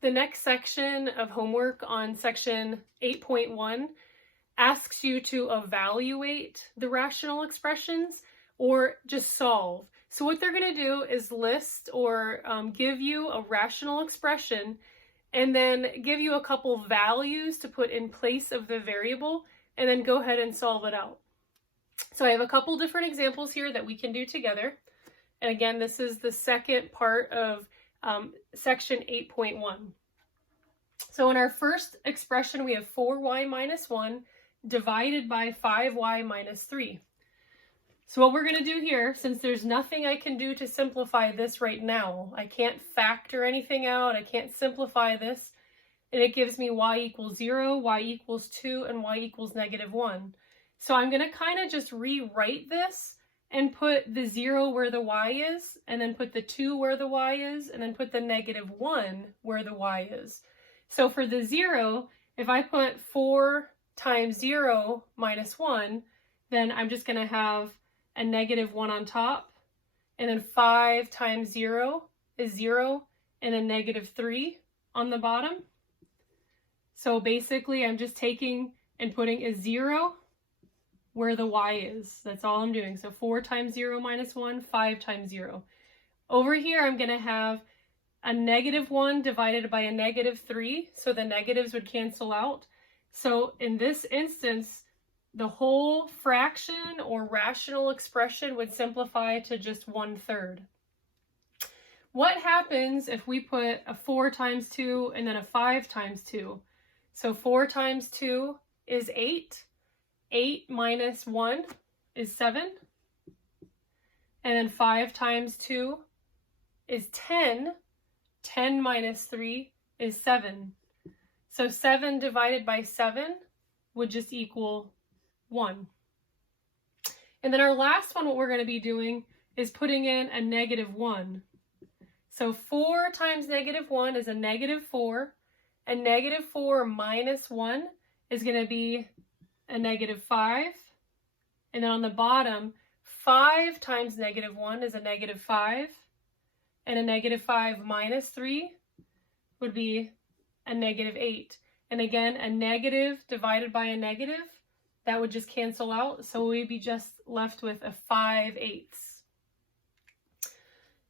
The next section of homework on section 8.1 asks you to evaluate the rational expressions or just solve. So what they're going to do is list or give you a rational expression and then give you a couple values to put in place of the variable and then go ahead and solve it out. So I have a couple different examples here that we can do together. And again, this is the second part of section 8.1. So in our first expression, we have 4y minus 1 divided by 5y minus 3. So what we're going to do here, since there's nothing I can do to simplify this right now, I can't factor anything out, I can't simplify this, and it gives me y equals 0, y equals 2, and y equals negative 1. So I'm going to kind of just rewrite this and put the 0 where the y is, and then put the 2 where the y is, and then put the negative 1 where the y is. So for the 0, if I put 4 times 0 minus 1, then I'm just going to have a negative 1 on top, and then 5 times 0 is 0, and a negative 3 on the bottom. So basically I'm just taking and putting a 0 where the y is. That's all I'm doing. So 4 times 0 minus 1, 5 times 0. Over here I'm going to have a negative 1 divided by a negative 3, so the negatives would cancel out. So in this instance, the whole fraction or rational expression would simplify to just 1/3. What happens if we put a 4 times 2 and then a 5 times 2? So 4 times 2 is 8. 8 minus 1 is 7. And then 5 times 2 is 10. 10 minus 3 is 7. So 7 divided by 7 would just equal 1. And then our last one, what we're going to be doing is putting in a negative 1. So 4 times negative 1 is a negative 4, and negative 4 minus 1 is going to be a negative 5. And then on the bottom, 5 times negative 1 is a negative 5, and a negative 5 minus 3 would be a negative 8. And again, a negative divided by a negative, that would just cancel out, so we'd be just left with a 5/8.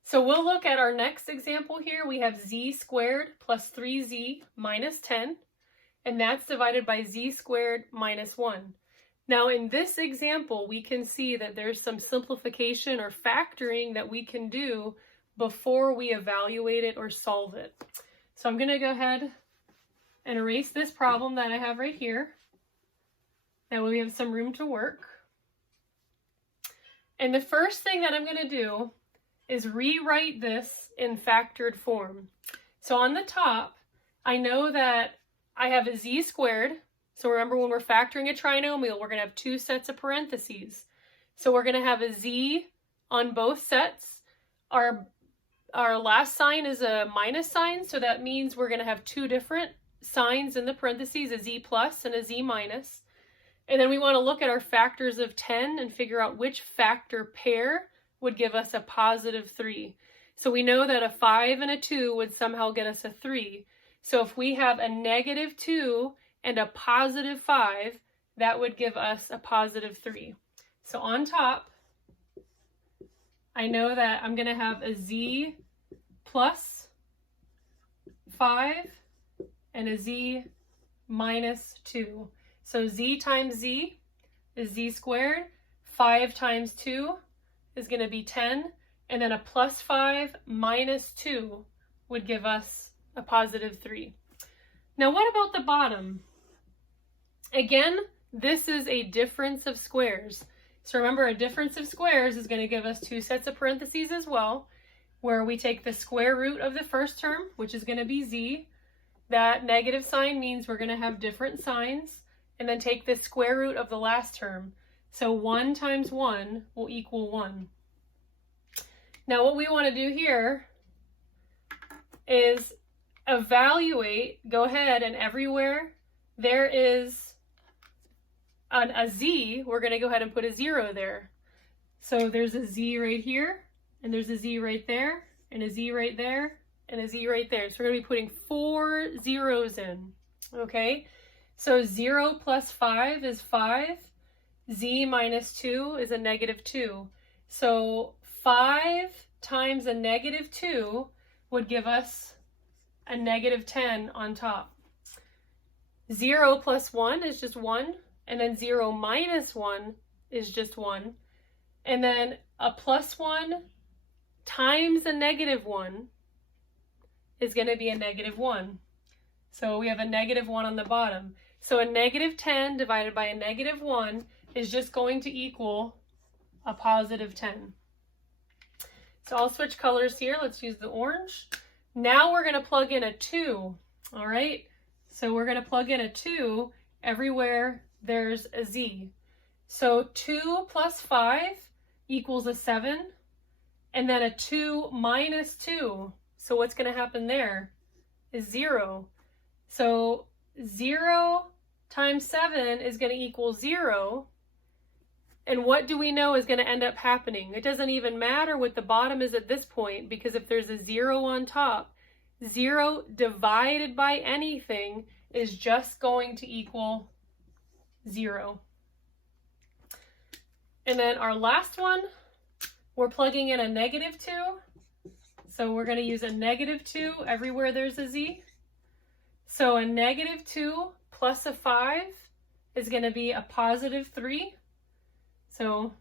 So we'll look at our next example here. We have z squared plus 3z minus 10, and that's divided by z squared minus 1. Now in this example, we can see that there's some simplification or factoring that we can do before we evaluate it or solve it. So I'm going to go ahead and erase this problem that I have right here. That way we have some room to work. And the first thing that I'm going to do is rewrite this in factored form. So on the top, I know that I have a z squared. So remember, when we're factoring a trinomial, we're going to have two sets of parentheses. So we're going to have a z on both sets. Our last sign is a minus sign, so that means we're going to have two different signs in the parentheses, a z plus and a z minus. And then we want to look at our factors of 10 and figure out which factor pair would give us a positive 3. So we know that a 5 and a 2 would somehow get us a 3. So if we have a negative 2 and a positive 5, that would give us a positive 3. So on top, I know that I'm going to have a z plus 5 and a z minus 2. So z times z is z squared. 5 times 2 is going to be 10. And then a plus 5 minus 2 would give us a positive 3. Now what about the bottom? Again, this is a difference of squares. So remember, a difference of squares is going to give us two sets of parentheses as well, where we take the square root of the first term, which is going to be z. That negative sign means we're going to have different signs. And then take the square root of the last term. So 1 times 1 will equal 1. Now what we want to do here is evaluate, go ahead, and everywhere there is a z, we're going to go ahead and put a 0 there. So there's a z right here, and there's a z right there, and a z right there, and a z right there. So we're going to be putting 4 zeros in, okay? So 0 plus 5 is 5. Z minus 2 is a negative 2. So 5 times a negative 2 would give us a negative 10 on top. 0 plus 1 is just 1, and then 0 minus 1 is just 1. And then a plus 1 times a negative 1 is going to be a negative 1. So we have a negative 1 on the bottom. So a negative 10 divided by a negative 1 is just going to equal a positive 10. So I'll switch colors here. Let's use the orange. Now we're going to plug in a 2. All right. So we're going to plug in a 2 everywhere there's a z. So 2 plus 5 equals a 7. And then a 2 minus 2. So what's going to happen there is 0. So 0 times 7 is going to equal 0. And what do we know is going to end up happening? It doesn't even matter what the bottom is at this point, because if there's a 0 on top, 0 divided by anything is just going to equal 0. And then our last one, we're plugging in a negative 2. So we're going to use a negative 2 everywhere there's a z. So a negative 2 plus a 5 is going to be a positive 3. So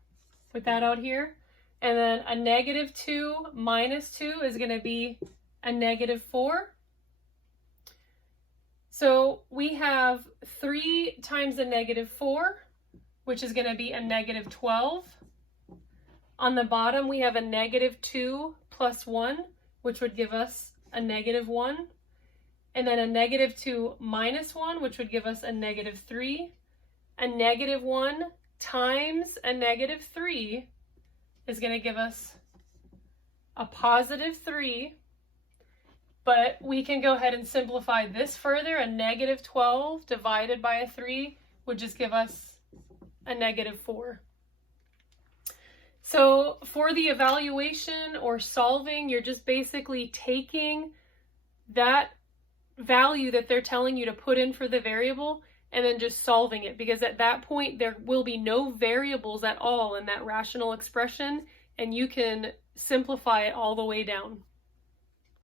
put that out here. And then a negative 2 minus 2 is going to be a negative 4. So we have 3 times a negative 4, which is going to be a negative 12. On the bottom, we have a negative 2 plus 1, which would give us a negative 1. And then a negative 2 minus 1, which would give us a negative 3. A negative 1 times a negative 3 is going to give us a positive 3. But we can go ahead and simplify this further. A negative 12 divided by a 3 would just give us a negative 4. So for the evaluation or solving, you're just basically taking that value that they're telling you to put in for the variable and then just solving it, because at that point there will be no variables at all in that rational expression, and you can simplify it all the way down.